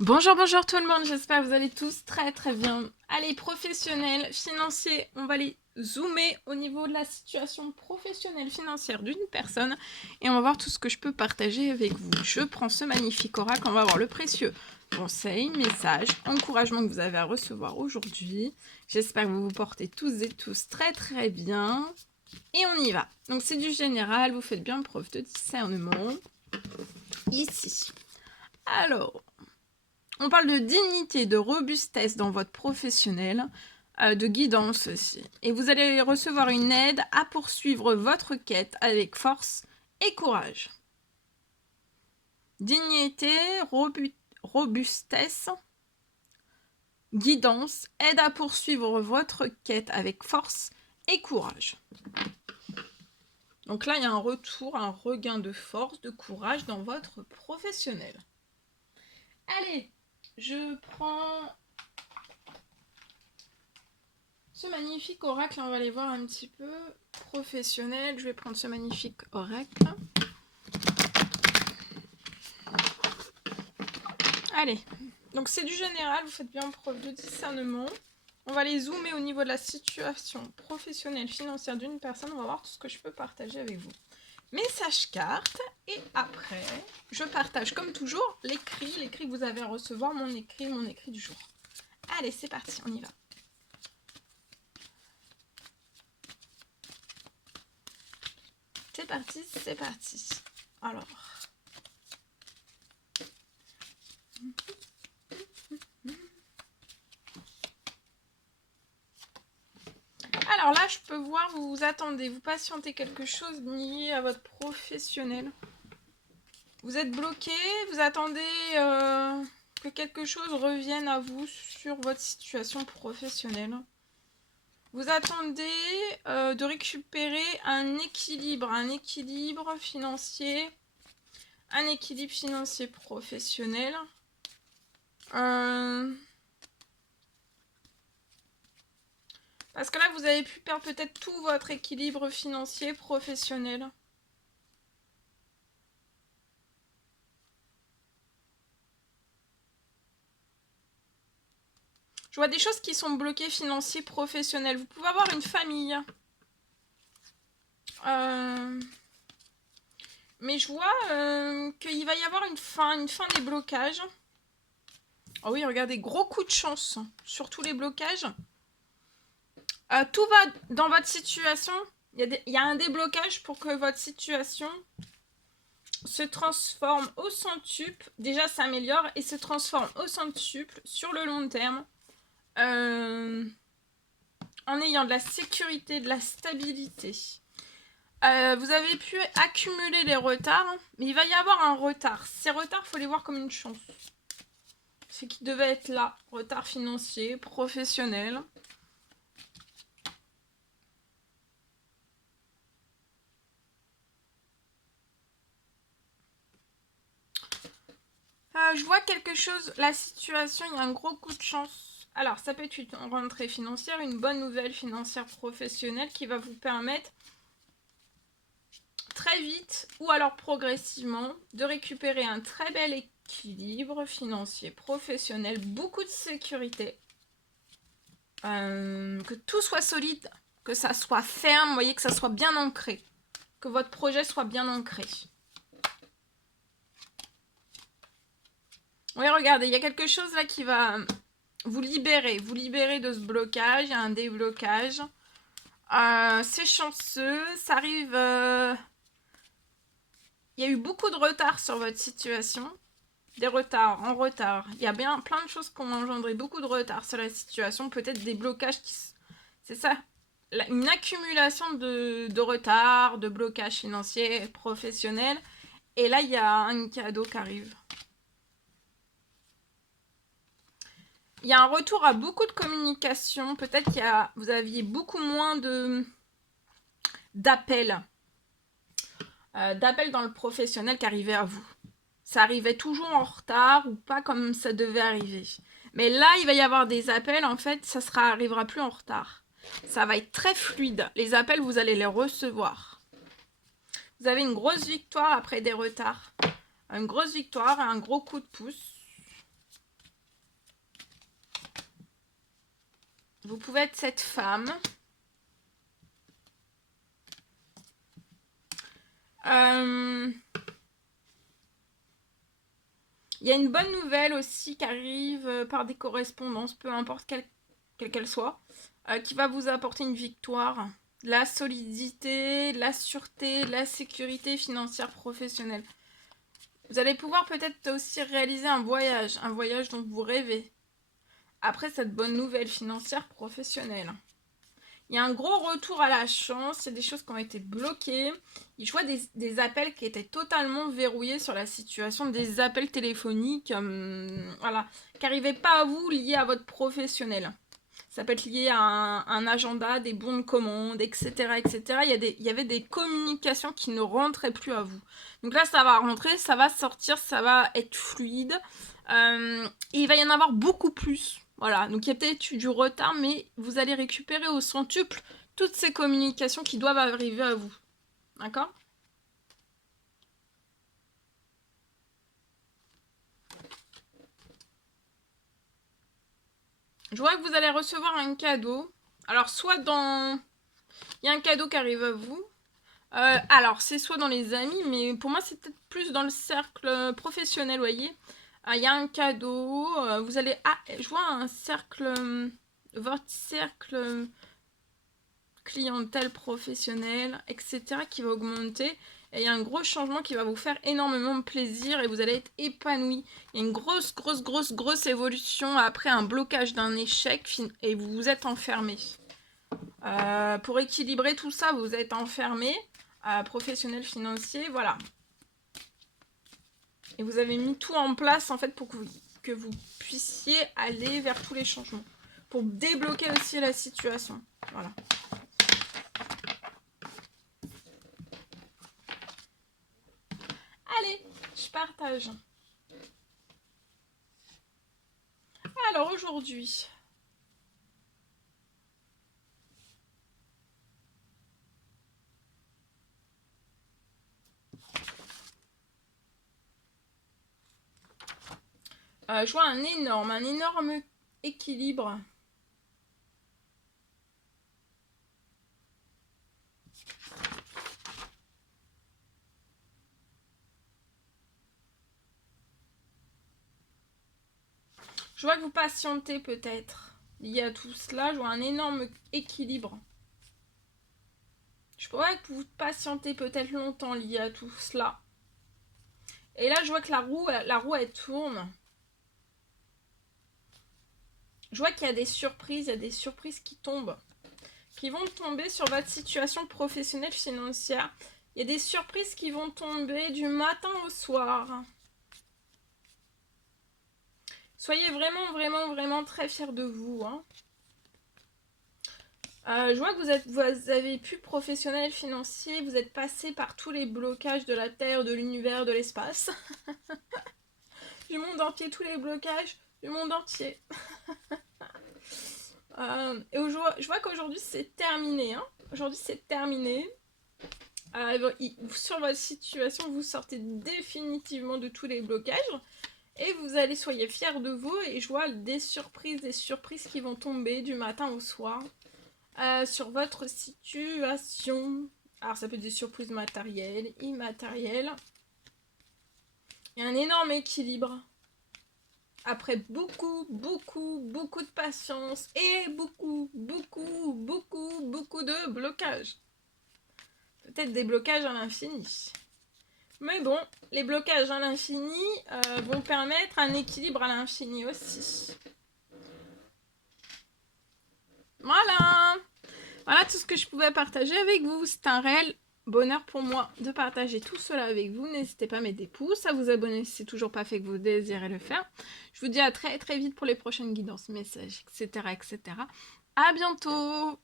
Bonjour, bonjour tout le monde, j'espère que vous allez tous très très bien. Allez, professionnels, financiers, on va aller zoomer au niveau de la situation professionnelle financière d'une personne et on va voir tout ce que je peux partager avec vous. Je prends ce magnifique oracle, on va voir le précieux conseil, message, encouragement que vous avez à recevoir aujourd'hui. J'espère que vous vous portez tous et tous très très bien et on y va. Donc c'est du général, vous faites bien preuve de discernement ici. Alors... on parle de dignité, de robustesse dans votre professionnel, de guidance aussi. Et vous allez recevoir une aide à poursuivre votre quête avec force et courage. Dignité, robustesse, guidance, aide à poursuivre votre quête avec force et courage. Donc là, il y a un retour, un regain de force, de courage dans votre professionnel. Allez, je prends ce magnifique oracle, on va aller voir un petit peu professionnel. Je vais prendre ce magnifique oracle. Allez, donc c'est du général, vous faites bien preuve de discernement. On va aller zoomer au niveau de la situation professionnelle, financière d'une personne. On va voir tout ce que je peux partager avec vous. Message carte. Et après, je partage comme toujours l'écrit que vous avez à recevoir, mon écrit du jour. Allez, c'est parti, on y va. C'est parti, c'est parti. Alors... alors là, je peux voir, vous vous attendez, vous patientez quelque chose lié à votre professionnel. Vous êtes bloqué, vous attendez que quelque chose revienne à vous sur votre situation professionnelle. Vous attendez de récupérer un équilibre financier, un équilibre financier professionnel. Parce que là, vous avez pu perdre peut-être tout votre équilibre financier professionnel. Je vois des choses qui sont bloquées financiers professionnels. Vous pouvez avoir une famille. Mais je vois qu'il va y avoir une fin des blocages. Oh oui, regardez, gros coup de chance sur tous les blocages. Tout va dans votre situation. Il y a un déblocage pour que votre situation se transforme au centuple. Déjà, s'améliore et se transforme au centuple sur le long terme. En ayant de la sécurité, de la stabilité. Vous avez pu accumuler les retards, mais il va y avoir un retard. Ces retards, il faut les voir comme une chance. Ce qui devait être là, retard financier, professionnel. Je vois quelque chose, la situation, il y a un gros coup de chance. Alors, ça peut être une rentrée financière, une bonne nouvelle financière professionnelle qui va vous permettre très vite ou alors progressivement de récupérer un très bel équilibre financier professionnel, beaucoup de sécurité, que tout soit solide, que ça soit ferme, vous voyez, que ça soit bien ancré, que votre projet soit bien ancré. Oui, regardez, il y a quelque chose là qui va vous libérer de ce blocage, il y a un déblocage. C'est chanceux, ça arrive... il y a eu beaucoup de retard sur votre situation. Des retards, en retard. Il y a bien plein de choses qui ont engendré beaucoup de retard sur la situation. Peut-être des blocages qui... c'est ça. Une accumulation de retard, de blocages financiers, professionnels. Et là, il y a un cadeau qui arrive. Il y a un retour à beaucoup de communication. Peut-être vous aviez beaucoup moins d'appels. D'appels dans le professionnel qui arrivaient à vous. Ça arrivait toujours en retard ou pas comme ça devait arriver. Mais là, il va y avoir des appels, en fait, ça arrivera plus en retard. Ça va être très fluide. Les appels, vous allez les recevoir. Vous avez une grosse victoire après des retards. Une grosse victoire, un gros coup de pouce. Vous pouvez être cette femme. Il y a une bonne nouvelle aussi qui arrive par des correspondances, peu importe quelle qu'elle soit, qui va vous apporter une victoire, la solidité, la sûreté, la sécurité financière professionnelle. Vous allez pouvoir peut-être aussi réaliser un voyage dont vous rêvez. Après cette bonne nouvelle financière professionnelle. Il y a un gros retour à la chance, il y a des choses qui ont été bloquées. Je vois des appels qui étaient totalement verrouillés sur la situation, des appels téléphoniques voilà, qui n'arrivaient pas à vous liés à votre professionnel. Ça peut être lié à un agenda, des bons de commande, etc. etc. Il y avait des communications qui ne rentraient plus à vous. Donc là, ça va rentrer, ça va sortir, ça va être fluide. Et il va y en avoir beaucoup plus. Voilà, donc il y a peut-être eu du retard, mais vous allez récupérer au centuple toutes ces communications qui doivent arriver à vous. D'accord ? Je vois que vous allez recevoir un cadeau. Alors, soit dans... Il y a un cadeau qui arrive à vous. Alors, c'est soit dans les amis, mais pour moi, c'est peut-être plus dans le cercle professionnel, vous voyez. Il y a un cadeau. Vous allez... Ah, je vois un cercle... votre cercle clientèle professionnelle, etc. qui va augmenter. Et il y a un gros changement qui va vous faire énormément plaisir et vous allez être épanoui. Il y a une grosse évolution après un blocage d'un échec et vous vous êtes enfermé. Pour équilibrer tout ça, vous êtes enfermé, professionnel, financier, voilà. Et vous avez mis tout en place en fait pour que vous puissiez aller vers tous les changements. Pour débloquer aussi la situation. Voilà. Allez, je partage. Alors aujourd'hui, je vois un énorme équilibre. Je vois que vous patientez peut-être. Lié à tout cela, je vois un énorme équilibre. Je vois que vous patientez peut-être longtemps lié à tout cela. Et là, je vois que la roue elle tourne. Je vois qu'il y a des surprises, qui tombent. Qui vont tomber sur votre situation professionnelle financière. Il y a des surprises qui vont tomber du matin au soir. Soyez vraiment très fiers de vous. Hein. Je vois que vous avez pu professionnel, financier, vous êtes passé par tous les blocages de la Terre, de l'univers, de l'espace. Du monde entier, tous les blocages du monde entier. Et je vois qu'aujourd'hui c'est terminé. Hein. Aujourd'hui c'est terminé. Sur votre situation, vous sortez définitivement de tous les blocages. Et vous allez, soyez fiers de vous. Et je vois des surprises qui vont tomber du matin au soir. Sur votre situation. Alors ça peut être des surprises matérielles, immatérielles. Il y a un énorme équilibre. Après beaucoup de patience et beaucoup de blocages. Peut-être des blocages à l'infini. Mais bon, les blocages à l'infini vont permettre un équilibre à l'infini aussi. Voilà. Voilà tout ce que je pouvais partager avec vous. C'est un réel bonheur pour moi de partager tout cela avec vous. N'hésitez pas à mettre des pouces, à vous abonner si c'est toujours pas fait que vous désirez le faire. Je vous dis à très vite pour les prochaines guidances, messages, etc. À bientôt.